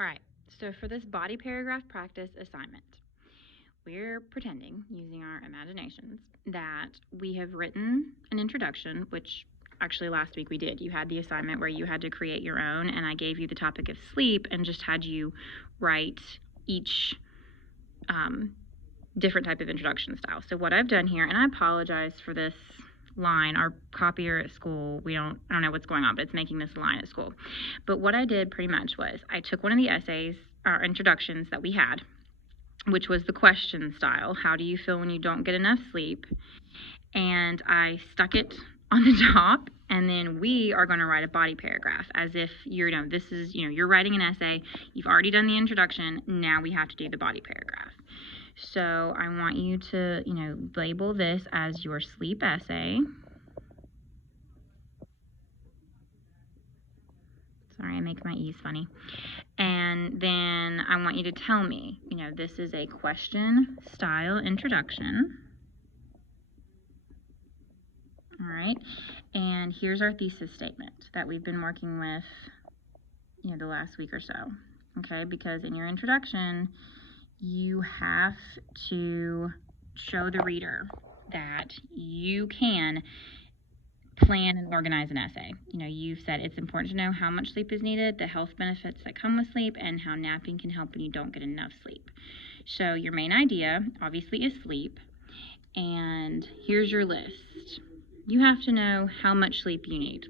All right, so for this body paragraph practice assignment, we're pretending, using our imaginations, that we have written an introduction, which actually last week we did. You had the assignment where you had to create your own, and I gave you the topic of sleep and just had you write each different type of introduction style. So what I've done here, and I apologize for this line, our copier at school, I don't know what's going on, but it's making this line at school. But what I did pretty much was I took one of the essays, or introductions that we had, which was the question style, how do you feel when you don't get enough sleep? And I stuck it on the top, and then we are going to write a body paragraph as if you're writing an essay, you've already done the introduction, now we have to do the body paragraph. So I want you to, label this as your sleep essay. Sorry, I make my E's funny. And then I want you to tell me, this is a question style introduction. All right. And here's our thesis statement that we've been working with, the last week or so. Okay, because in your introduction, you have to show the reader that you can plan and organize an essay. You've said it's important to know how much sleep is needed, the health benefits that come with sleep, and how napping can help when you don't get enough sleep. So your main idea, obviously, is sleep. And here's your list. You have to know how much sleep you need.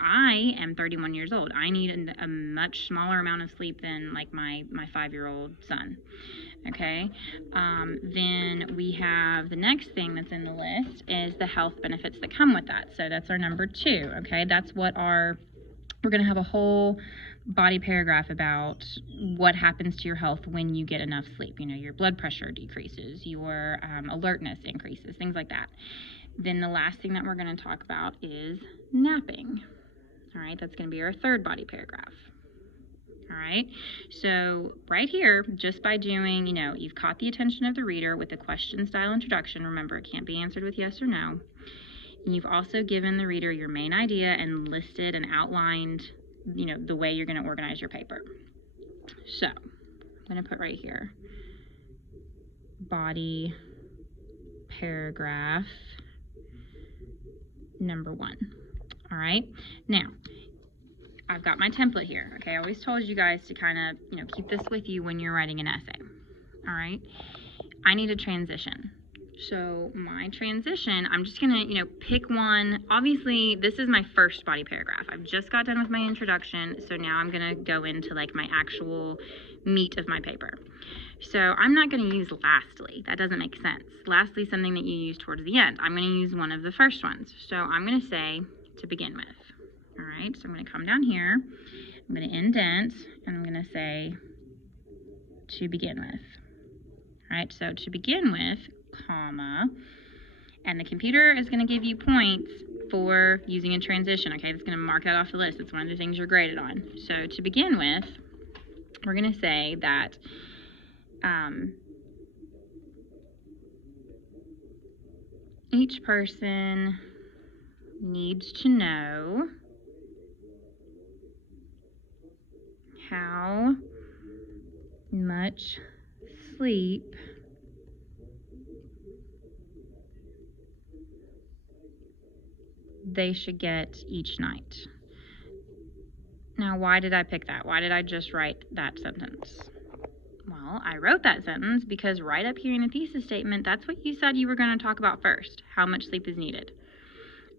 I am 31 years old. I need a much smaller amount of sleep than like my 5-year-old son. Okay, then we have the next thing that's in the list is the health benefits that come with that. So that's our number 2. Okay, that's what we're going to have a whole body paragraph about what happens to your health when you get enough sleep. Your blood pressure decreases, your alertness increases, things like that. Then the last thing that we're going to talk about is napping. All right, that's going to be our 3rd body paragraph. All right, so right here, just by doing, you've caught the attention of the reader with a question style introduction. Remember, it can't be answered with yes or no. And you've also given the reader your main idea and listed and outlined, the way you're going to organize your paper. So I'm going to put right here, body paragraph number 1. All right, now I've got my template here. Okay, I always told you guys to kind of, keep this with you when you're writing an essay. All right, I need a transition. So my transition, I'm just gonna, pick one. Obviously, this is my first body paragraph. I've just got done with my introduction, so now I'm gonna go into like my actual meat of my paper. So I'm not gonna use lastly. That doesn't make sense. Lastly is something that you use towards the end. I'm gonna use one of the first ones. So I'm gonna say to begin with. All right, so I'm gonna come down here. I'm gonna indent, and I'm gonna say to begin with. All right, so to begin with, comma, and the computer is going to give you points for using a transition. Okay, it's going to mark that off the list. It's one of the things you're graded on. So to begin with, we're going to say that each person needs to know how much sleep they should get each night. Now, why did I pick that? Why did I just write that sentence? Well, I wrote that sentence because right up here in the thesis statement, that's what you said you were going to talk about first, how much sleep is needed.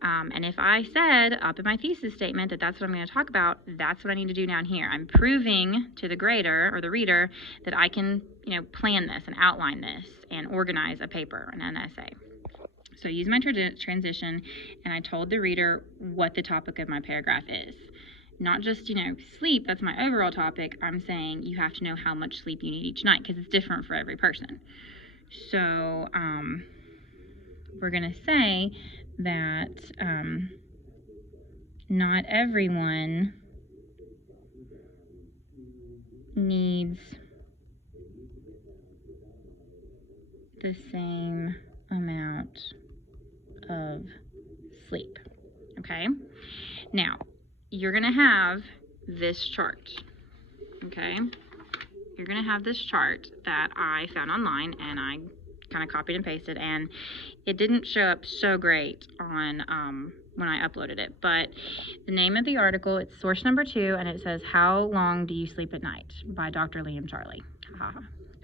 And if I said up in my thesis statement that that's what I'm going to talk about, that's what I need to do down here. I'm proving to the grader or the reader that I can, plan this and outline this and organize a paper and an essay. So I used my transition, and I told the reader what the topic of my paragraph is. Not just, sleep, that's my overall topic. I'm saying you have to know how much sleep you need each night because it's different for every person. So we're going to say that not everyone needs the same amount of sleep. Okay? Now, you're going to have this chart okay, you're going to have this chart that I found online, and I kind of copied and pasted, and it didn't show up so great on when I uploaded it, but the name of the article, it's source number 2, and it says, How Long Do You Sleep at Night by Dr. Liam Charlie.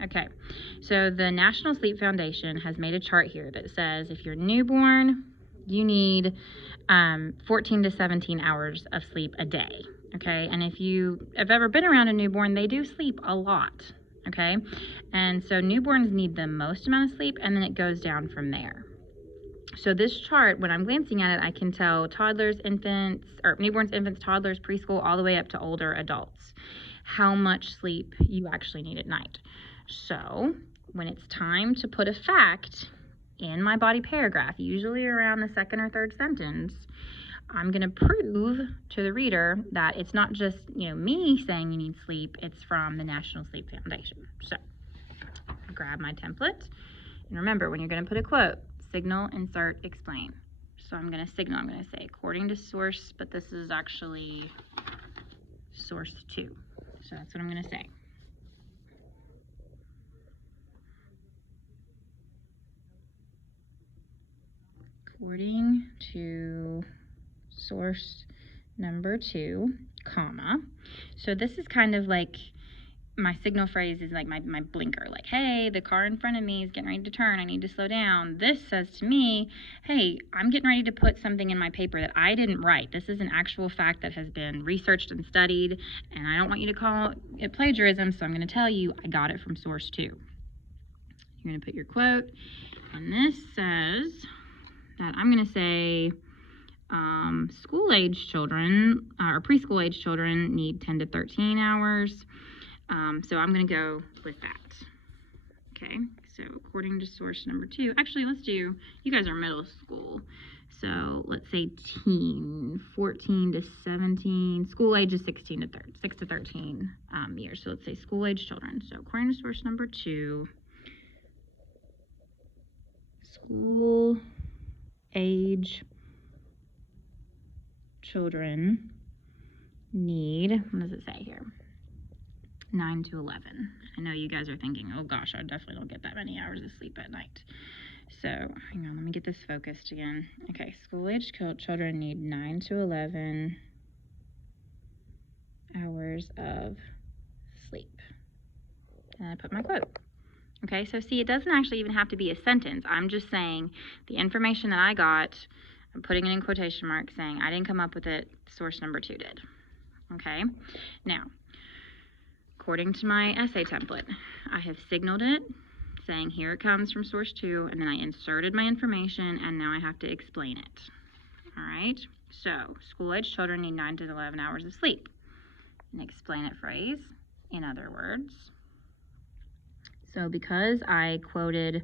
Okay, so the National Sleep Foundation has made a chart here that says if you're newborn, you need 14 to 17 hours of sleep a day, okay? And if you have ever been around a newborn, they do sleep a lot, okay? And so newborns need the most amount of sleep, and then it goes down from there. So this chart, when I'm glancing at it, I can tell toddlers, infants, or newborns, infants, toddlers, preschool, all the way up to older adults, how much sleep you actually need at night. So when it's time to put a fact in my body paragraph, usually around the second or third sentence, I'm going to prove to the reader that it's not just, me saying you need sleep, it's from the National Sleep Foundation. So I grab my template, and remember, when you're going to put a quote, signal, insert, explain. So I'm going to signal, I'm going to say according to source, but this is actually source 2. So that's what I'm going to say. According to source number 2, comma. So this is kind of like my signal phrase is like my blinker, like, hey, the car in front of me is getting ready to turn, I need to slow down. This says to me, hey, I'm getting ready to put something in my paper that I didn't write. This is an actual fact that has been researched and studied, and I don't want you to call it plagiarism, so I'm going to tell you I got it from source 2. You're going to put your quote, and this says that I'm going to say school-age children or preschool-age children need 10 to 13 hours. So I'm going to go with that. Okay, so according to source number 2, actually let's do, you guys are middle school, so let's say 14 to 17, school age is 6 to 13 years, so let's say school-age children. So according to source number 2, school-age children need, what does it say here? 9 to 11. I know you guys are thinking, oh gosh, I definitely don't get that many hours of sleep at night. So hang on, let me get this focused again. Okay, school-age children need 9 to 11 hours of sleep. And I put my quote. Okay, so see, it doesn't actually even have to be a sentence. I'm just saying the information that I got, I'm putting it in quotation marks, saying I didn't come up with it, source number 2 did. Okay, now, according to my essay template, I have signaled it, saying here it comes from source 2, and then I inserted my information, and now I have to explain it. All right, so school-age children need 9 to 11 hours of sleep. An explain it phrase, in other words. So because I quoted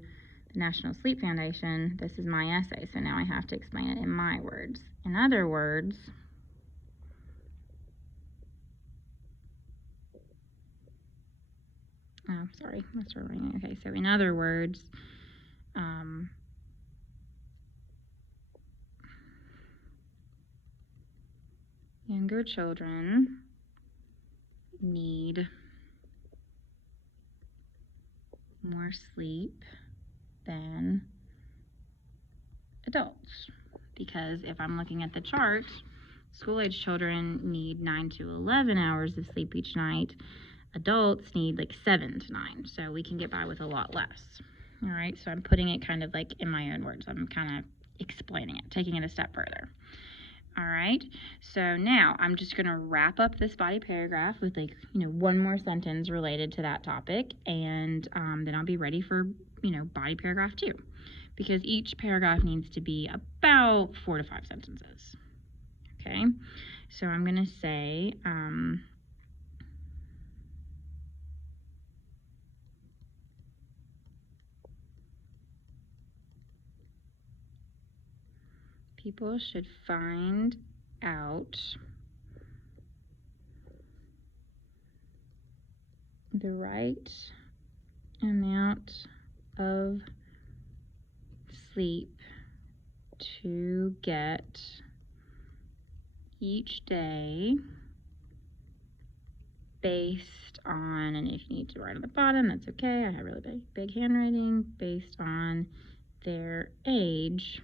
the National Sleep Foundation, this is my essay, so now I have to explain it in my words. In other words, oh, sorry, that's wrong. Okay, so in other words, younger children need more sleep than adults. Because if I'm looking at the chart, school-age children need 9 to 11 hours of sleep each night. Adults need like 7 to 9, so we can get by with a lot less. All right, so I'm putting it kind of like in my own words. I'm kind of explaining it, taking it a step further. All right, so now I'm just going to wrap up this body paragraph with one more sentence related to that topic, and then I'll be ready for, body paragraph 2, because each paragraph needs to be about 4 to 5 sentences. Okay, so I'm going to say, people should find out the right amount of sleep to get each day based on, and if you need to write on the bottom, that's okay. I have really big handwriting, based on their age,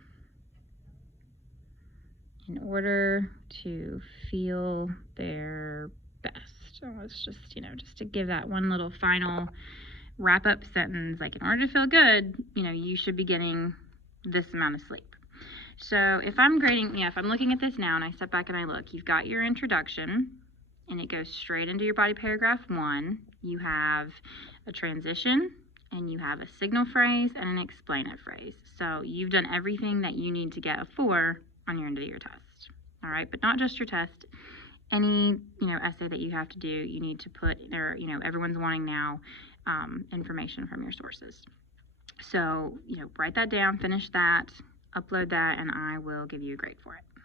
in order to feel their best. So it's just, just to give that one little final wrap-up sentence, like, in order to feel good, you should be getting this amount of sleep. So if I'm grading, if I'm looking at this now and I step back and I look, you've got your introduction, and it goes straight into your body paragraph 1. You have a transition, and you have a signal phrase and an explain it phrase. So you've done everything that you need to get a 4 on your end of the year test. All right, but not just your test. Any, essay that you have to do, you need to put, or, everyone's wanting now information from your sources. So, write that down, finish that, upload that, and I will give you a grade for it.